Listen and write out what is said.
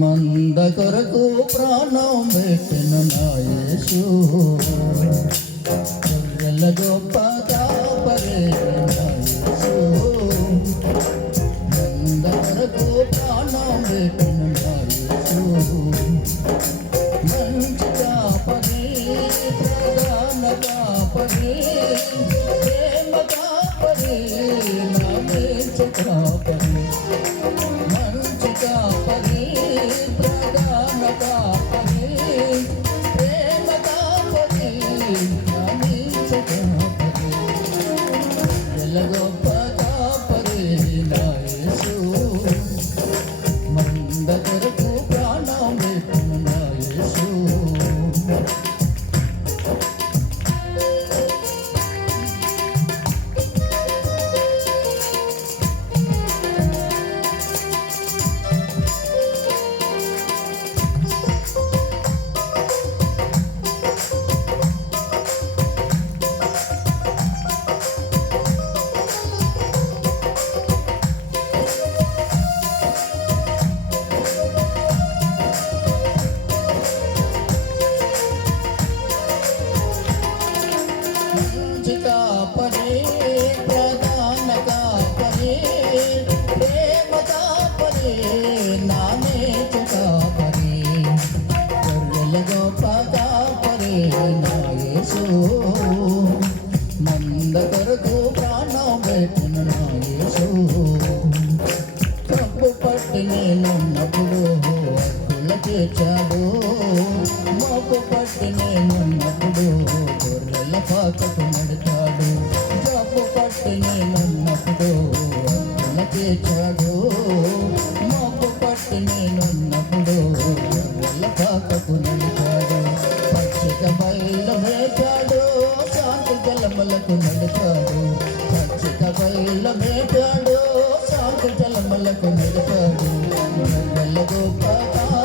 మంద కొరకు ప్రాణం పెట్టిన నాయసు. గొర్రెల గొప్ప కాపరే నాయసు. మంద కొరకు ప్రాణం పెట్టిన నాయసు. మంచి కాపరి ప్రధాన కాపరి ప్రేమ కాపరి నా మంచి కాపరి మంచి కాపరి ఎలగొప్ప కాపరి నా యేసు. మంద కొరకు ప్రాణం పెట్టిన నా ప్రధాన కాపరి ప్రేమ కాపరి నామేచు కాపరి. గొర్రెల గొప్ప కాపరి నా మంద కొరకు ప్రాణం పెట్టిన నా యేసు పట్టి నేనున్నప్పుడు అక్కుల చేర్చాడు. మోపు పట్టి నేనున్నప్పుడు పాకకు నడతాడు. జాబు పట్టి నన్నప్పుడు అక్కుల చేర్చాడు మోపు పట్టి నన్నప్పుడు వల్ల పాకకు నడతాడు. పచ్చిక బయల వేటాడు శాంతి జలములకు నడతాడు. పచ్చిక బయల వేటాడు శాంతి జలములకు నడతాడు. నల్ల గొప్ప నా